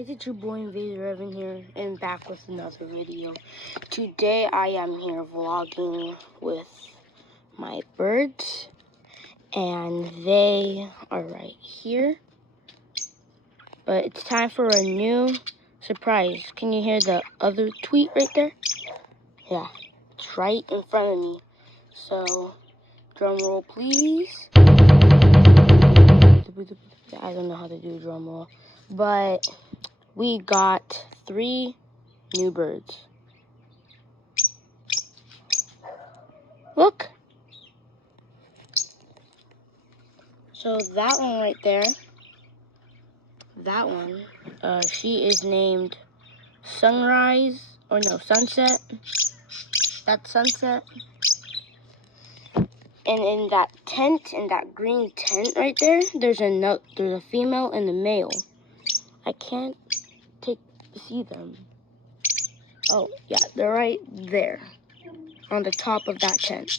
guys, it's your boy Invader Evan here, and back with another video. Today I am here vlogging with my birds, and they are right here. But it's time for a new surprise. Can you hear the other tweet right there? Yeah, it's right in front of me. So, drum roll please. I don't know how to do a drum roll, but we got 3 new birds. Look. So that one right there, that one, she is named Sunrise, or no, Sunset. That's Sunset. And in that tent, in that green tent right there, there's a female and a male. I can't see them. Oh, yeah, they're right there on the top of that tent.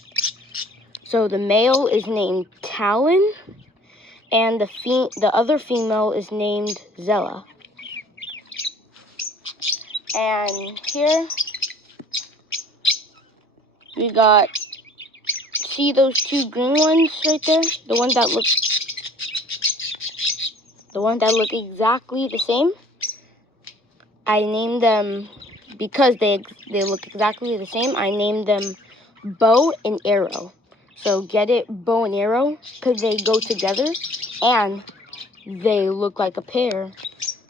So the male is named Talon, and the other female is named Zella. And here we got, see those 2 green ones right there? The ones that look exactly the same. I named them because they look exactly the same. I named them Bow and Arrow. So get it, bow and arrow, because they go together, and they look like a pair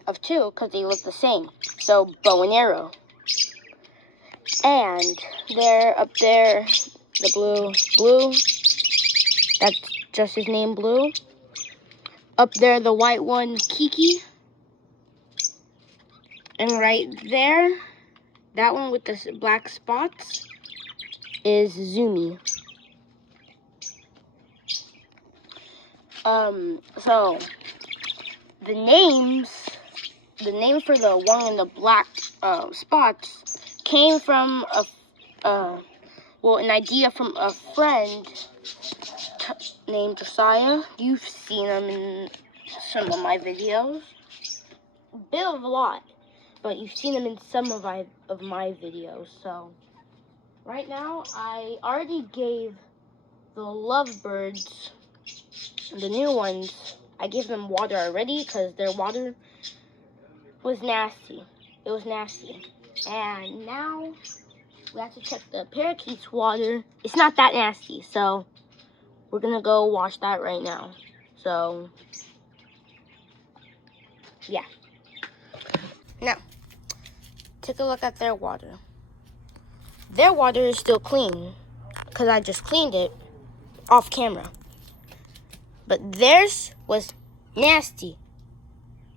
of 2 because they look the same. So bow and arrow. And they're up there, the blue, that's just his name, Blue. Up there, the white one, Kiki. And right there, that one with the black spots is Zumi. So the name for the one in the black spots came from an idea from a friend named Josiah. You've seen him in some of my videos. A bit of a lot, but you've seen him in some of my videos. So right now, I already gave the lovebirds, the new ones, I gave them water already because their water was nasty. It was nasty. And now we have to check the parakeet's water. It's not that nasty, so we're gonna go wash that right now. So yeah. Now, take a look at their water. Their water is still clean because I just cleaned it off camera. But theirs was nasty.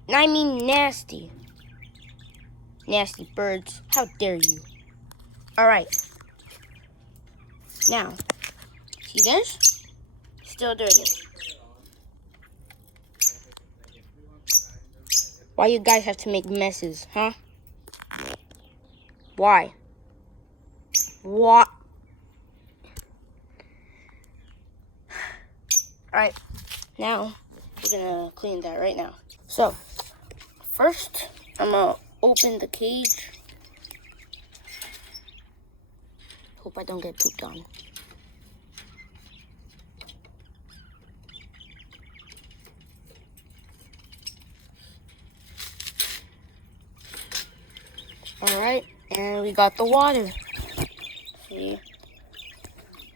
And I mean nasty. Nasty birds. How dare you? Alright. Now, see this? Still dirty. Why you guys have to make messes, huh? Why? What? Alright. Now, we're gonna clean that right now. So, first, I'm gonna open the cage. Hope I don't get pooped on. Alright, and we got the water. See?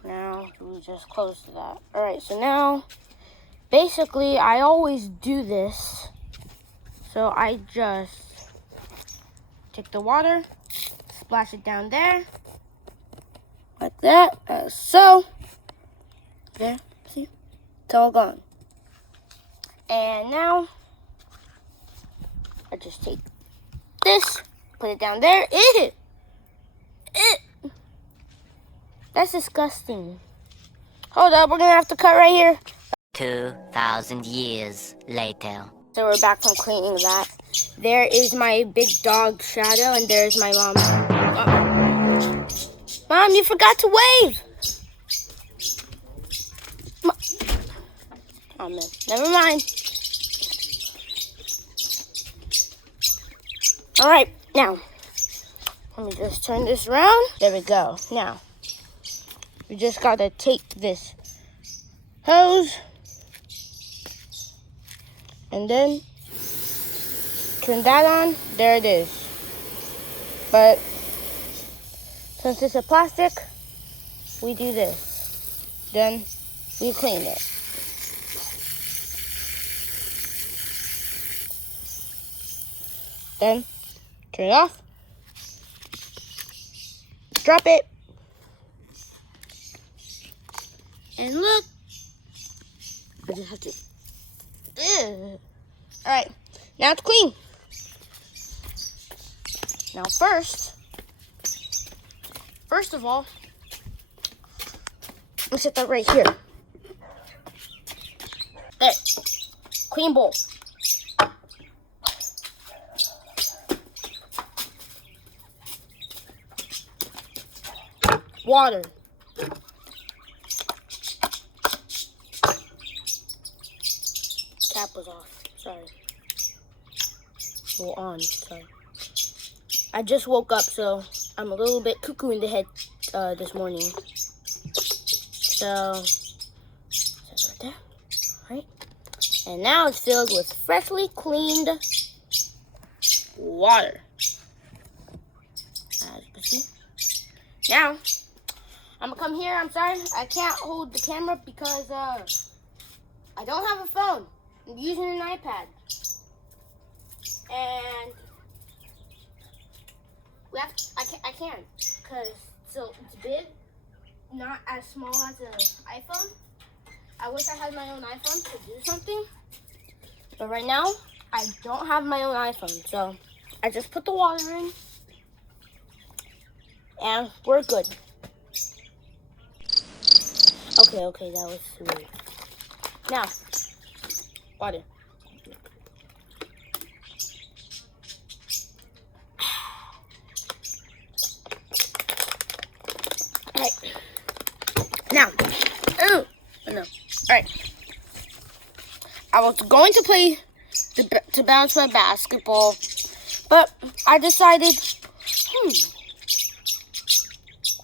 Now, we just close that. Alright, so now, basically, I always do this. So I just take the water, splash it down there, like that, as so. There, see? It's all gone. And now, I just take this, put it down there. Ew! That's disgusting. Hold up, we're gonna have to cut right here. 2,000 years later. So we're back from cleaning that. There is my big dog Shadow, and there's my mom. Mom, you forgot to wave. Oh man, never mind. All right, now, let me just turn this around. There we go. Now, we just gotta take this hose and then turn that on. There it is. But since it's a plastic, we do this. Then we clean it. Then turn it off. Drop it. And look. I just have to. Alright. Now it's clean. Now first of all, let's set that right here. There. Clean bowl. Water. Cap was off. Sorry. Well, on. Sorry. I just woke up, so I'm a little bit cuckoo in the head this morning. So, that's right there. Right. And now it's filled with freshly cleaned water. As you can see. Now, I'm gonna come here. I'm sorry, I can't hold the camera because I don't have a phone. I'm using an iPad, and I can't because so it's big, not as small as an iPhone. I wish I had my own iPhone to do something, but right now I don't have my own iPhone, so I just put the water in, and we're good. Okay, that was weird. Now, water. Alright. Now, oh no. Alright. I was going to play to bounce my basketball, but I decided,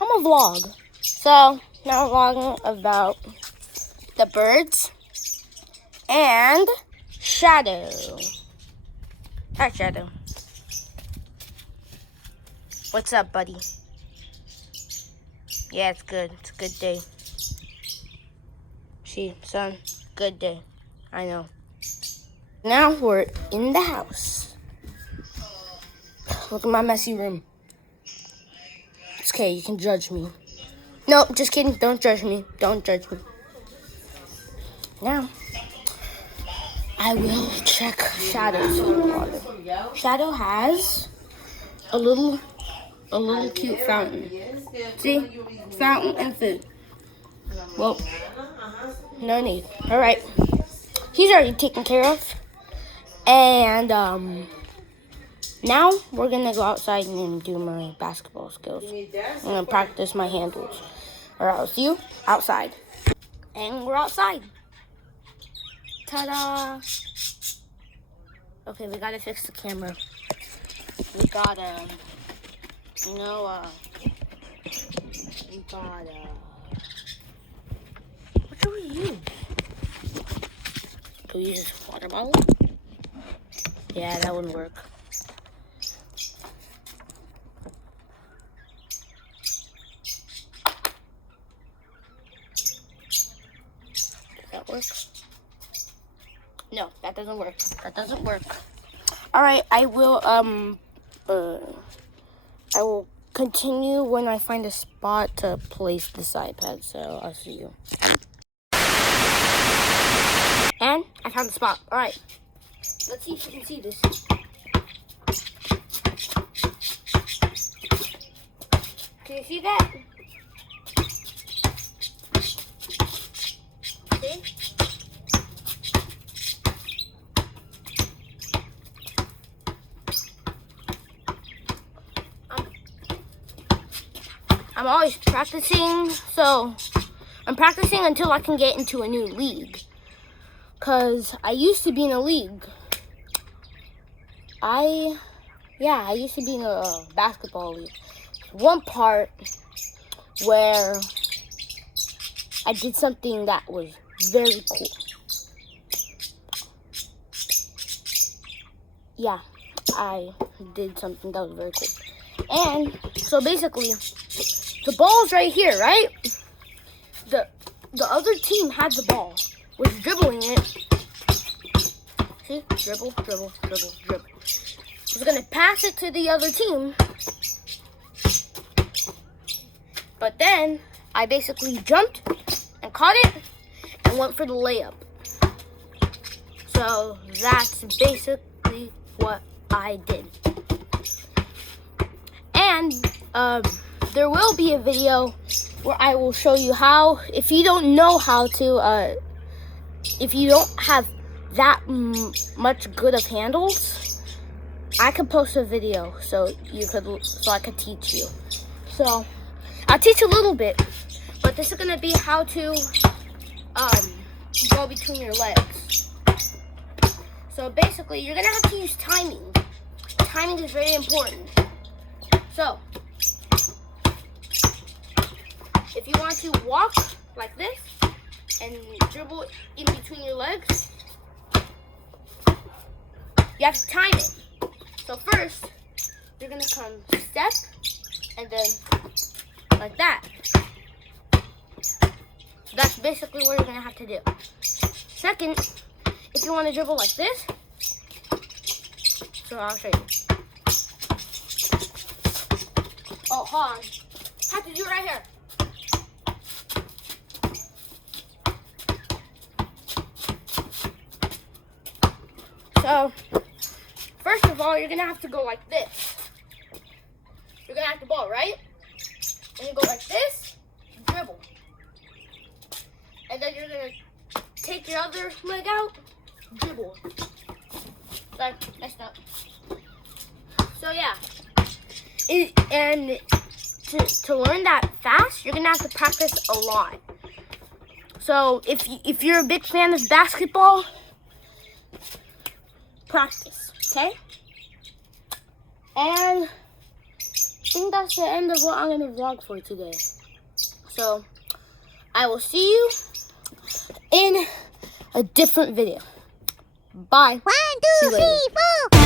I'm a vlog. So now I'm vlogging about the birds and Shadow. Hi, Shadow. What's up, buddy? Yeah, it's good. It's a good day. See, son, good day. I know. Now we're in the house. Look at my messy room. It's okay, you can judge me. No, just kidding. Don't judge me. Don't judge me. Now, I will check Shadow's water. Shadow has a little cute fountain. See? Fountain and food. Well, no need. All right. He's already taken care of. And now we're going to go outside and do my basketball skills. I'm going to practice my handles. Or I'll see you outside. And we're outside. Ta-da! Okay, we got to fix the camera. We got we got what do we use? Do we use this water bottle? Yeah, that wouldn't work. Does that work? No, that doesn't work. That doesn't work. All right, I will continue when I find a spot to place this iPad. So I'll see you. And I found the spot. All right. Let's see if you can see this. Can you see that? See? I'm always practicing, so I'm practicing until I can get into a new league. Because I used to be in a league. Yeah, I used to be in a basketball league. One part where I did something that was very cool. Yeah, I did something that was very cool. And so basically, the ball's right here, right? The other team had the ball, was dribbling it. See? Dribble, dribble, dribble, dribble. I was gonna pass it to the other team. But then I basically jumped and caught it and went for the layup. So that's basically what I did. And there will be a video where I will show you how, if you don't know how to, if you don't have that much good of handles, I could post a video so I could teach you. So I'll teach a little bit, but this is gonna be how to go between your legs. So basically, you're gonna have to use timing. Timing is very important. So if you want to walk like this and dribble in between your legs, you have to time it. So first, you're gonna come step and then like that. So that's basically what you're gonna have to do. Second, if you want to dribble like this, so I'll show you. Oh, hold on. I have to do it right here. So, first of all, you're gonna have to go like this. You're gonna have the ball, right? And you go like this, dribble. And then you're gonna take your other leg out, dribble. Sorry, messed up. So yeah, and to learn that fast, you're gonna have to practice a lot. So if you're a big fan of basketball, practice, okay? And I think that's the end of what I'm gonna vlog for today. So I will see you in a different video. Bye. 1, 2, 3, 4.